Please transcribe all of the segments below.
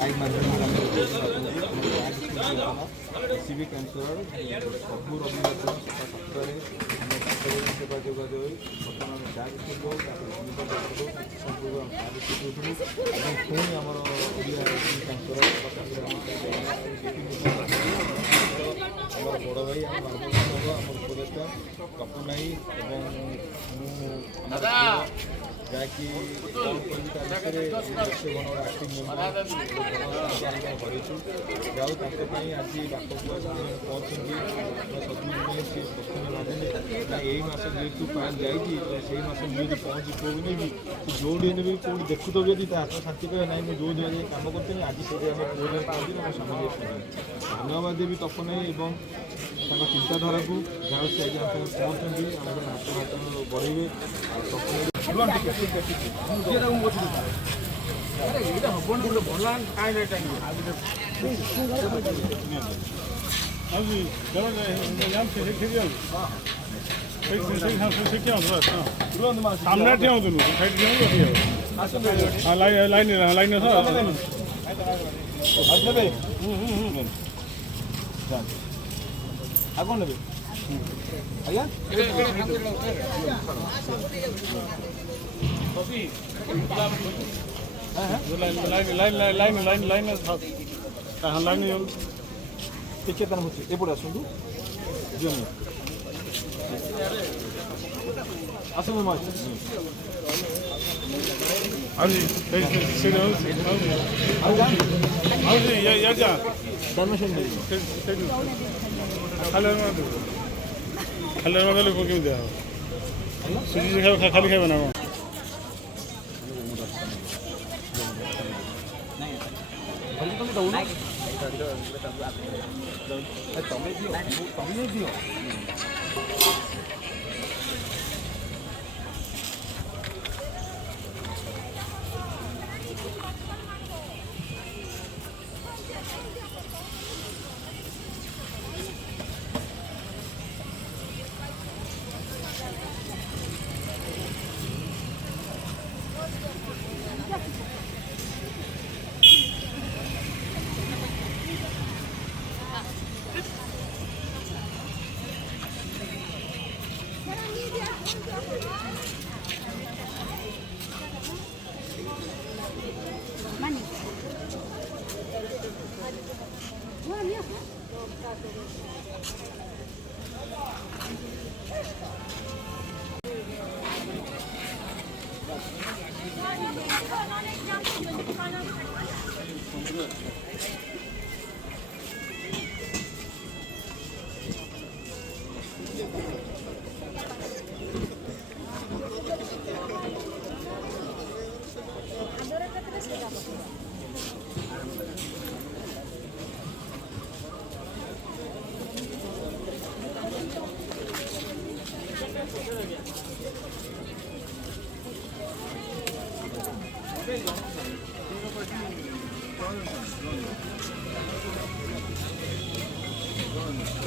live माध्यम civic councillor सबू रविवार दिन सकाल 7टार आम पाठक सेवा जोगाजो बर्तमान चार्ज करूँ पुणी आम ओडिया काउंसिलर बड़ भाई आम आम उपदेष्टा कपू नाई जहाँकि कौन कहते विषय भवन आक्टिंग मेम्बर हरईचु जाऊ आज बापू पहुँचती सदुज सी प्रथम भाविले ना यही मस जेहतु पान जाइए मस मुझे पहुँची कहूनी कि जो दिन भी कौन देखु तो जब आत्म शांति कहे ना मुझे जो दिन कम करते आज से पुरे पहुँची ना स्वामी धन्यवाद देवी तपन एवं चिंताधारा को जहाँ से आज पहुँचती आम नाच नाच बढ़े तपन सामने लाइन आगे ने आज्ञा लाइन टिके एपटे आसतु जी आसतु परमिशन खाली केमी सुजी खाली खाइबे ना तमें दियो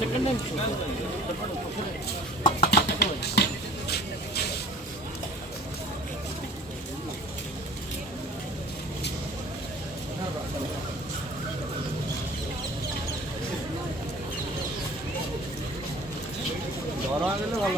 सेकंड टाइम घर आगे भल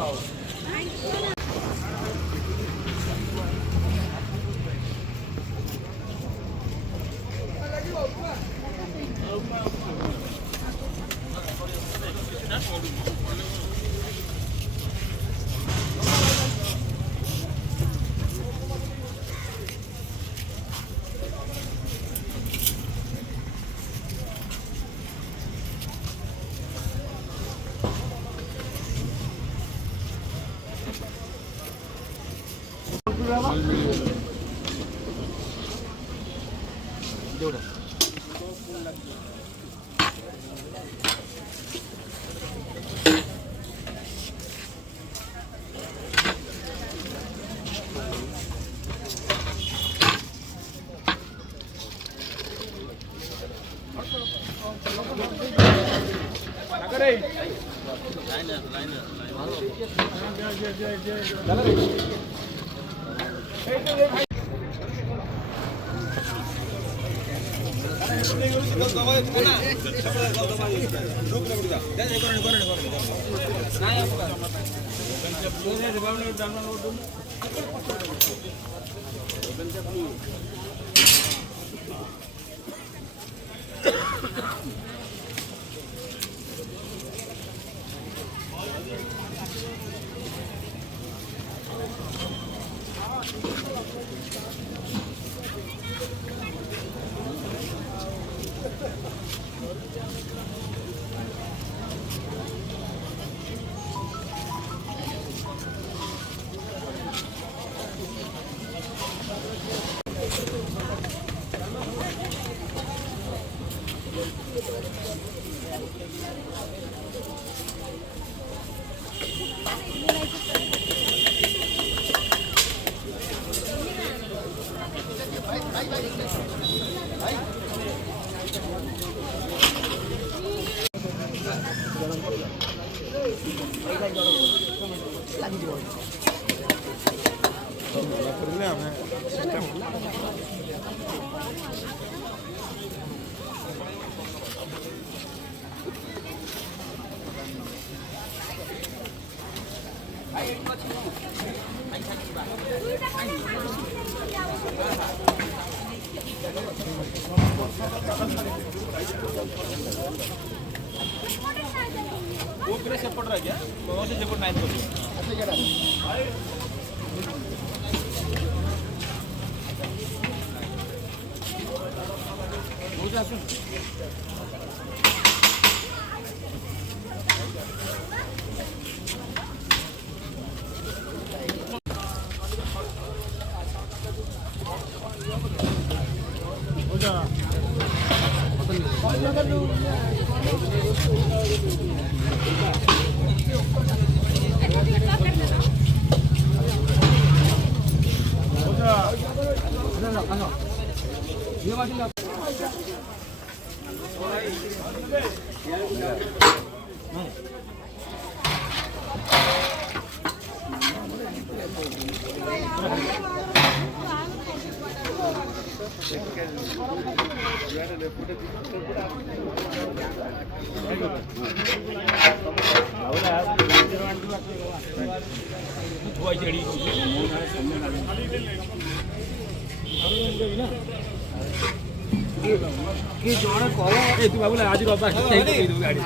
तू बाबूला आज रविवार गाड़ी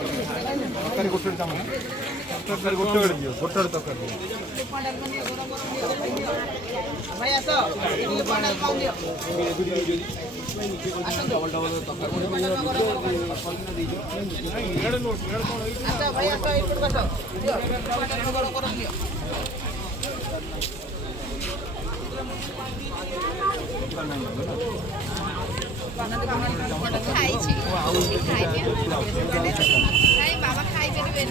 ତରକାରୀ ଗୋଟେ ଚାମଚ ତରକାରୀ ଗୋଟେ ଦିଅ ଗୋଟେ ତରକାରୀ ଭାଇ ଆସ ଇଡଲି ପାଣି ଖାଉ ଦିଅ ଡବଲ ଡବଲ ତରକାରୀ ଆସ ଭାଇ ଆସ ଏଇପଟ ଆସ ଦିଅ ଗରମ ଗରମ ଦିଅ ଖାଇଛି ନାଇଁ ବାବା ଖାଇପାରିବେ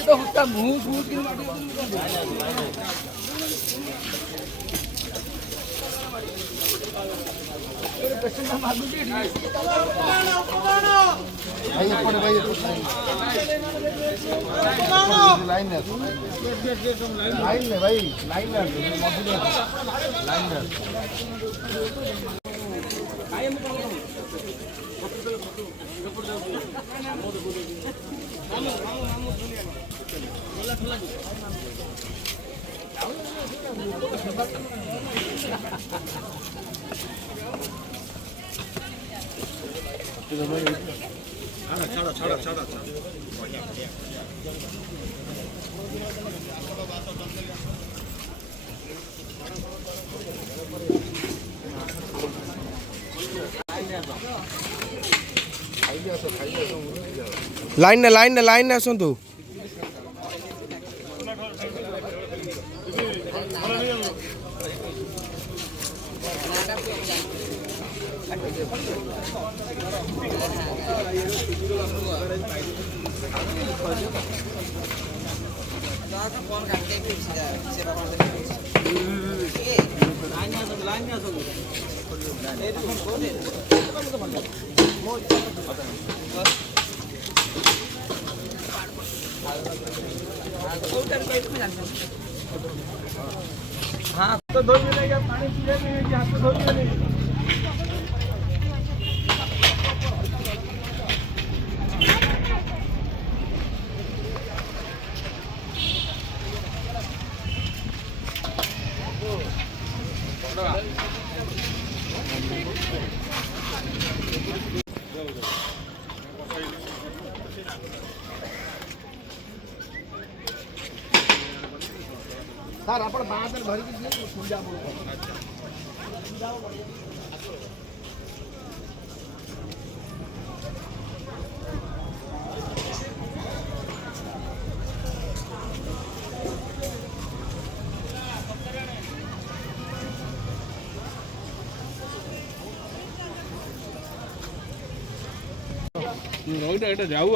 तो हुक्का मुंह फूट के पेशेंट हम आलू के भाई अपने भाई लाइन में भाई लाइन में लाइन में लाइन आसतु हाँ तो धोई नहीं पानी पीने नहीं हाथ तो धोई नहीं सर आपण बाहर भरी के सुविधा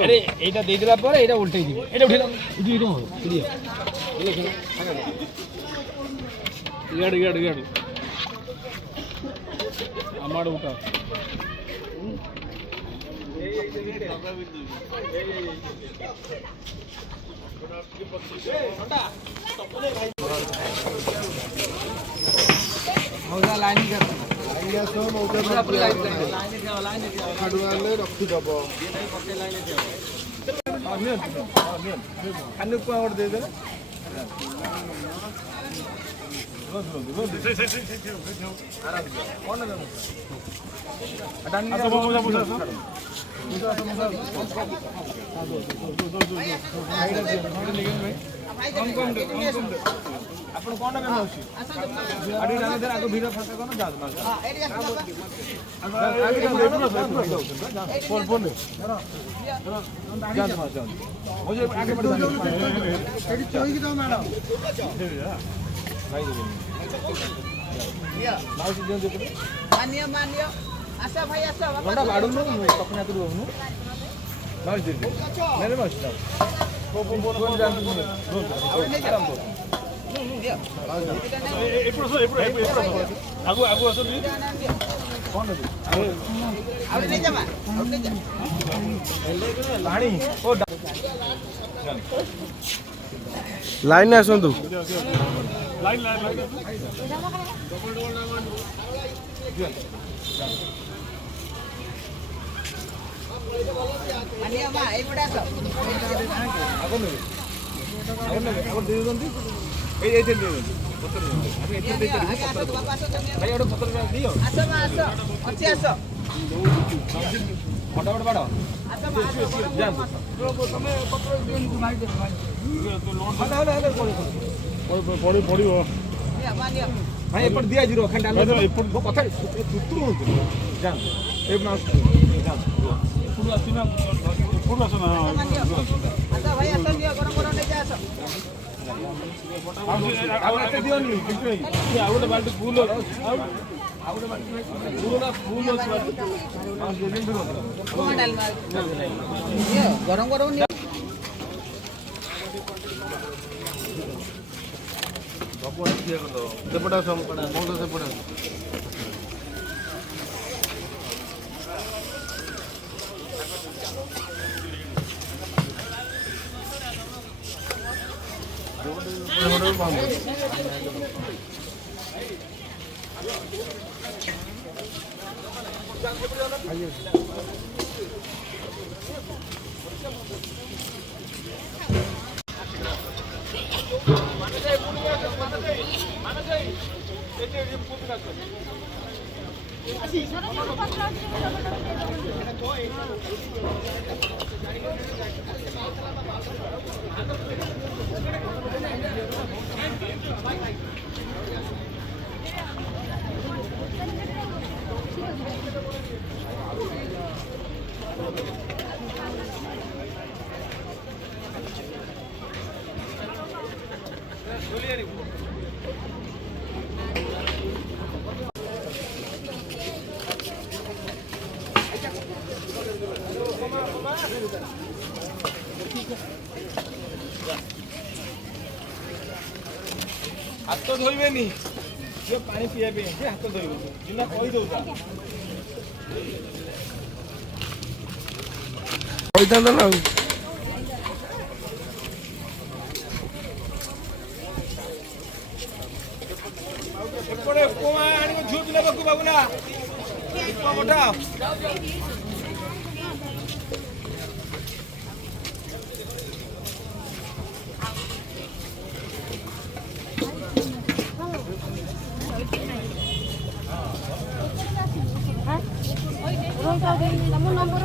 अरे एटा दे दिला पर एटा उल्टै दिबो एटा उठिला इदि इदि हो इदि इयाड इयाड इयाड अमाड उठा मौजा लाइन कर आइया सो मौजा लाइन खाडुआले रखि दबो खानु को और दे दे ଆପଣ କ'ଣ ନେବେ ମାଉସୀ ଆଗ ଭିଡ଼ ଫାଙ୍କା କ'ଣ ଯାଆନ୍ତୁ ମାଉସୀ ଦିଅନ୍ତୁ ମାନିଅ ଆସ ଭାଇ ଆସ ଘଣ୍ଟା ବାଡ଼ୁନୁ କପିନା ହାତରୁ ରହୁନୁ ମାଉସୀ ଦିଦି ନେଲେ ମାଉସୀ ଆଗୁ ଆସନ୍ତୁ କ'ଣ ନେବି ପାଣି ଲାଇନ୍ ଆସନ୍ତୁ ମାନିଅ ମା ଏଇପଟେ ଆସ ଆଗ ନେବେ ଆଗ ଦେଇଦିଅନ୍ତି ଏଇଥିରେ ଦେଇଦିଅନ୍ତି ଭାଇ ଗୋଟେ 17 ଟଙ୍କା ଦିଅ ଆସ ମା ଆସ ଅଛି ଆସ ଫଟାଫଟ ବାଡ଼ ଯାଆନ୍ତୁ ପଡ଼ିବ ମାନିଅ ଭାଇ ଏପଟେ ଦିଆଯିବ ଖାଲି ମୋ କଥା ତୁତୁରୁ ହୁଅନ୍ତୁ ଯାଆନ୍ତୁ ଏ ମାଉସୀ ଯାଆନ୍ତୁ ଏପଟୁ ଆସ ନା ମାନିଅ ଆସ ଭାଇ ଆସ ନିଅ ଗରମ ଗରମ ନେଇକି ଆସ ଆଉ ଏତେ ଦିଅନି କିନ୍ତୁ ଆଉ ଗୋଟେ ବାଲ୍ଟି ଫୁଲ ଆଉ ଗୋଟେ ବାଲ୍ଟି ଫୁଲ ଅଛି ଉପମା ଡାଲମା ନିଅ ଗରମ ଗରମ ନିଅ ସେପଟେ ସେପଟେ ହାତ ଧୋଇବେନି ଯେ ପାଣି ପିଇବା ପାଇଁ ସେ ହାତ ଧୋଇବେନି ଜିନା କହିଦେଉଥା କହିଥାନ୍ତା ନା ଆଉ ଏପଟେ ଉପମା ଆଣିବ ଝିଅ ନେବାକୁ ବାବୁନା ଉପମା ପଠାଅ ତମ ନମ୍ବର